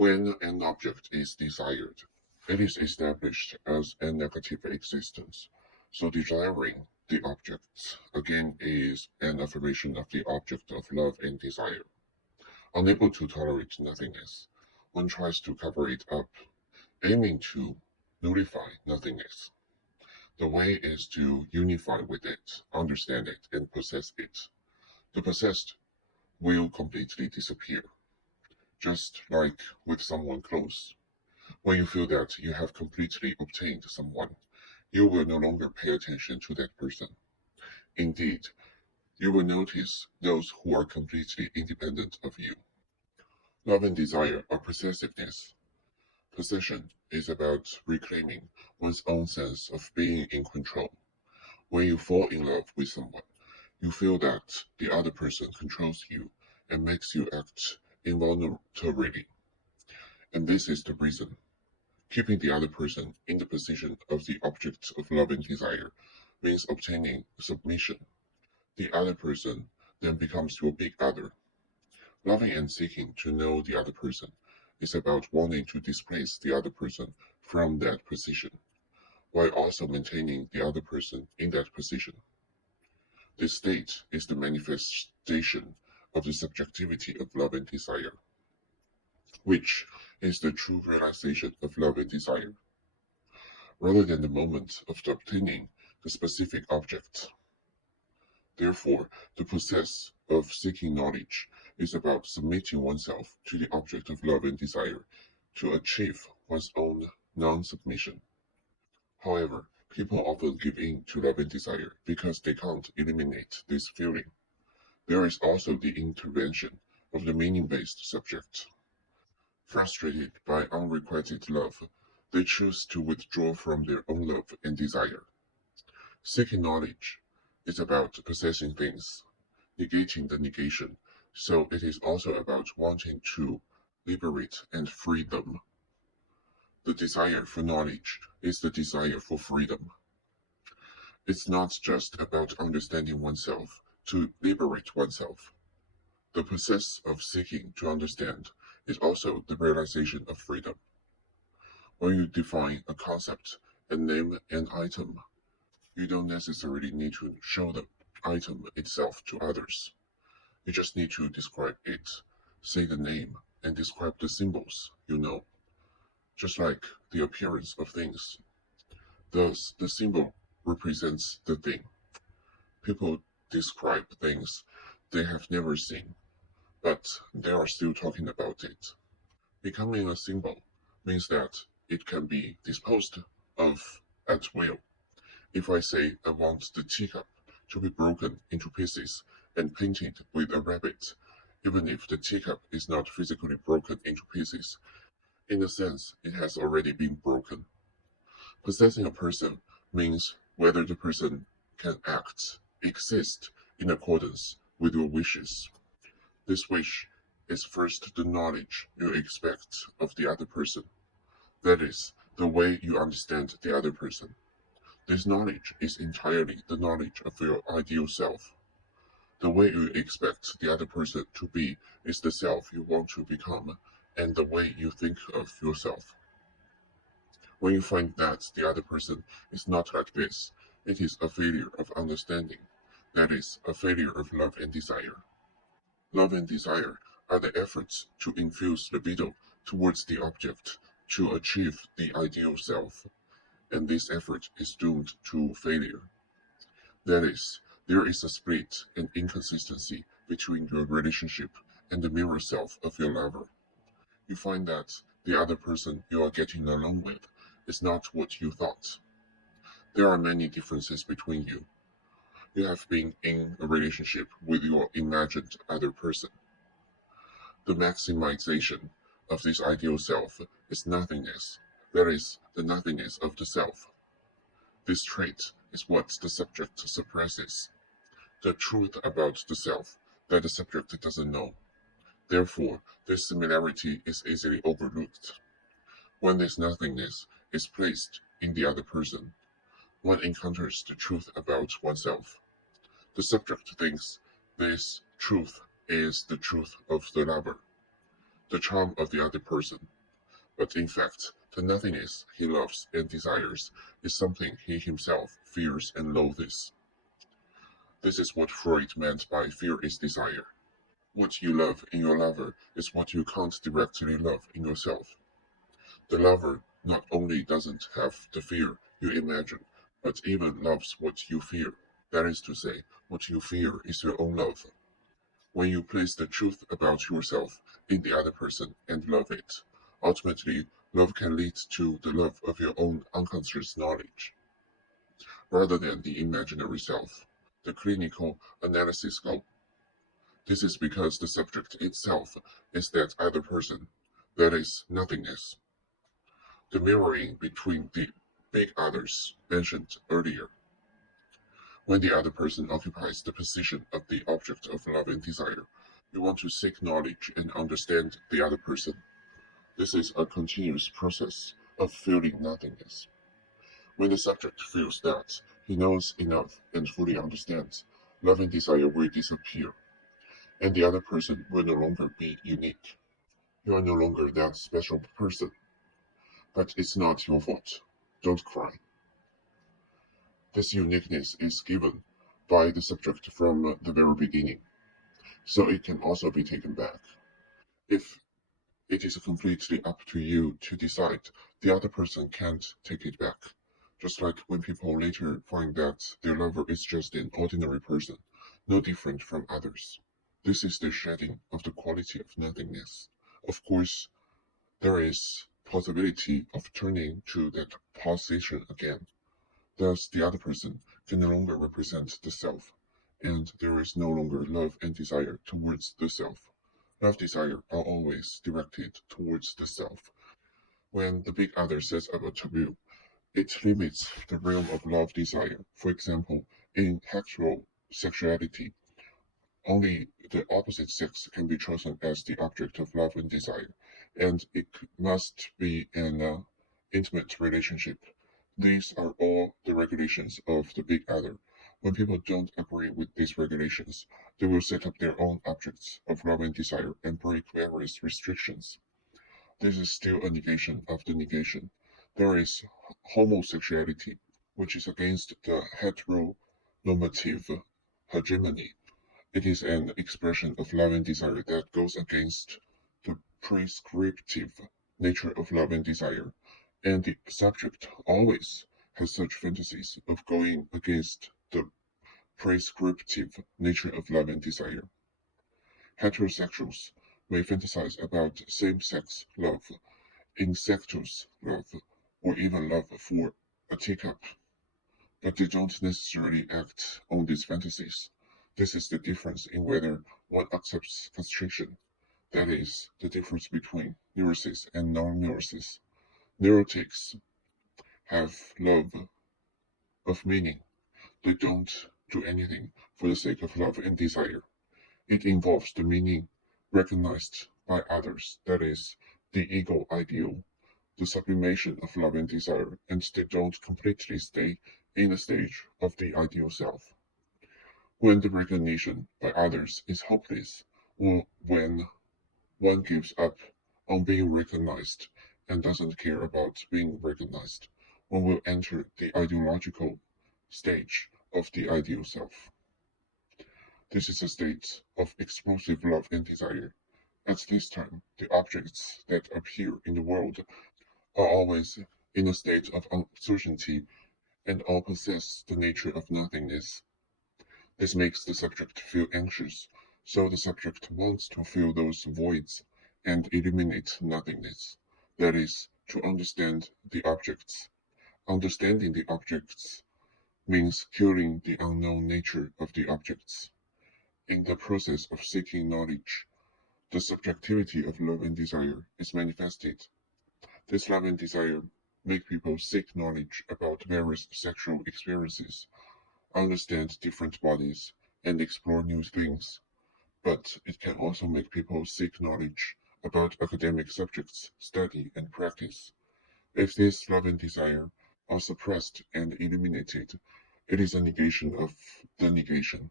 When an object is desired, it is established as a negative existence. So desiring the object, again, is an affirmation of the object of love and desire. Unable to tolerate nothingness, one tries to cover it up, aiming to nullify nothingness. The way is to unify with it, understand it, and possess it. The possessed will completely disappear, just like with someone close. When you feel that you have completely obtained someone, you will no longer pay attention to that person. Indeed, you will notice those who are completely independent of you. Love and desire are possessiveness. Possession is about reclaiming one's own sense of being in control. When you fall in love with someone, you feel that the other person controls you and makes you act involuntarily. And this is the reason. Keeping the other person in the position of the object of love and desire means obtaining submission. The other person then becomes your big other. Loving and seeking to know the other person is about wanting to displace the other person from that position, while also maintaining the other person in that position. This state is the manifestation of the subjectivity of love and desire, which is the true realization of love and desire, rather than the moment of obtaining the specific object. Therefore, the process of seeking knowledge is about submitting oneself to the object of love and desire to achieve one's own non-submission. However, people often give in to love and desire because they can't eliminate this feeling. There is also the intervention of the meaning-based subject. Frustrated by unrequited love, they choose to withdraw from their own love and desire. Seeking knowledge is about possessing things, negating the negation, so it is also about wanting to liberate and free them. The desire for knowledge is the desire for freedom. It's not just about understanding oneself to liberate oneself. The process of seeking to understand is also the realization of freedom. When you define a concept and name an item, you don't necessarily need to show the item itself to others. You just need to describe it, say the name, and describe the symbols you know, just like the appearance of things. Thus, the symbol represents the thing. People describe things they have never seen, but they are still talking about it. Becoming a symbol means that it can be disposed of at will. If I say I want the teacup to be broken into pieces and painted with a rabbit, even if the teacup is not physically broken into pieces, in a sense it has already been broken. Possessing a person means whether the person can act, exist in accordance with your wishes. This wish is first the knowledge you expect of the other person. That is, the way you understand the other person. This knowledge is entirely the knowledge of your ideal self. The way you expect the other person to be is the self you want to become and the way you think of yourself. When you find that the other person is not like this, it is a failure of understanding. That is, a failure of love and desire. Love and desire are the efforts to infuse libido towards the object to achieve the ideal self, and this effort is doomed to failure. That is, there is a split and inconsistency between your relationship and the mirror self of your lover. You find that the other person you are getting along with is not what you thought. There are many differences between you. You have been in a relationship with your imagined other person. The maximization of this ideal self is nothingness. That is, the nothingness of the self. This trait is what the subject suppresses, the truth about the self that the subject doesn't know. Therefore, this similarity is easily overlooked. When this nothingness is placed in the other person, one encounters the truth about oneself. The subject thinks this truth is the truth of the lover. the charm of the other person, but in fact, the nothingness he loves and desires is something he himself fears and loathes. This is what Freud meant by fear is desire. What you love in your lover is what you can't directly love in yourself. The lover not only doesn't have the fear you imagine, but even loves what you fear. That is to say, what you fear is your own love. When you place the truth about yourself in the other person and love it, ultimately, love can lead to the love of your own unconscious knowledge, rather than the imaginary self. The clinical analysis goal. This is because the subject itself is that other person, that is, nothingness. The mirroring between the big others mentioned earlier. When the other person occupies the position of the object of love and desire, you want to seek knowledge and understand the other person. This is a continuous process of feeling nothingness. When the subject feels that he knows enough and fully understands, love and desire will disappear, and the other person will no longer be unique. You are no longer that special person, but it's not your fault. Don't cry. This uniqueness is given by the subject from the very beginning, so it can also be taken back. If it is completely up to you to decide, the other person can't take it back. Just like when people later find that their lover is just an ordinary person, no different from others. This is the shedding of the quality of nothingness. Of course, there is possibility of turning to that position again. Thus, the other person can no longer represent the self, and there is no longer love and desire towards the self. Love desire are always directed towards the self. When the big other sets up a taboo, it limits the realm of love desire. For example, in heterosexuality, only the opposite sex can be chosen as the object of love and desire, and it must be an intimate relationship. These are all the regulations of the big other. When people don't agree with these regulations, they will set up their own objects of love and desire and break various restrictions. This is still a negation of the negation. There is homosexuality, which is against the heteronormative hegemony. It is an expression of love and desire that goes against the prescriptive nature of love and desire, and the subject always has such fantasies of going against the prescriptive nature of love and desire. Heterosexuals may fantasize about same-sex love, incestuous love, or even love for a teacup, but they don't necessarily act on these fantasies. This is the difference in whether one accepts castration, that is, the difference between neurosis and non-neurosis. Neurotics have love of meaning. They don't do anything for the sake of love and desire. It involves the meaning recognized by others, that is, the ego ideal, the sublimation of love and desire, and they don't completely stay in the stage of the ideal self. When the recognition by others is hopeless, or when one gives up on being recognized and doesn't care about being recognized, one will enter the ideological stage of the ideal self. This is a state of explosive love and desire. At this time, the objects that appear in the world are always in a state of uncertainty and all possess the nature of nothingness. This makes the subject feel anxious, so the subject wants to fill those voids and eliminate nothingness. That is, to understand the objects. Understanding the objects means killing the unknown nature of the objects. In the process of seeking knowledge, the subjectivity of love and desire is manifested. This love and desire make people seek knowledge about various sexual experiences, understand different bodies, and explore new things. But it can also make people seek knowledge about academic subjects, study, and practice. If this love and desire are suppressed and eliminated, it is a negation of the negation.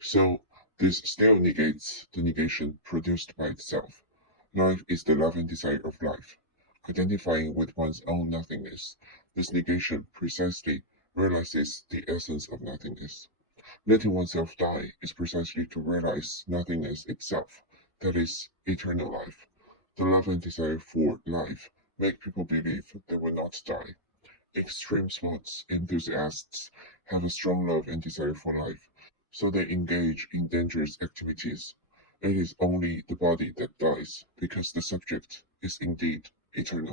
So, this still negates the negation produced by itself. Life is the love and desire of life. Identifying with one's own nothingness, this negation precisely realizes the essence of nothingness. Letting oneself die is precisely to realize nothingness itself, that is, eternal life. The love and desire for life make people believe they will not die. Extreme sports enthusiasts have a strong love and desire for life, so they engage in dangerous activities. It is only the body that dies, because the subject is indeed eternal.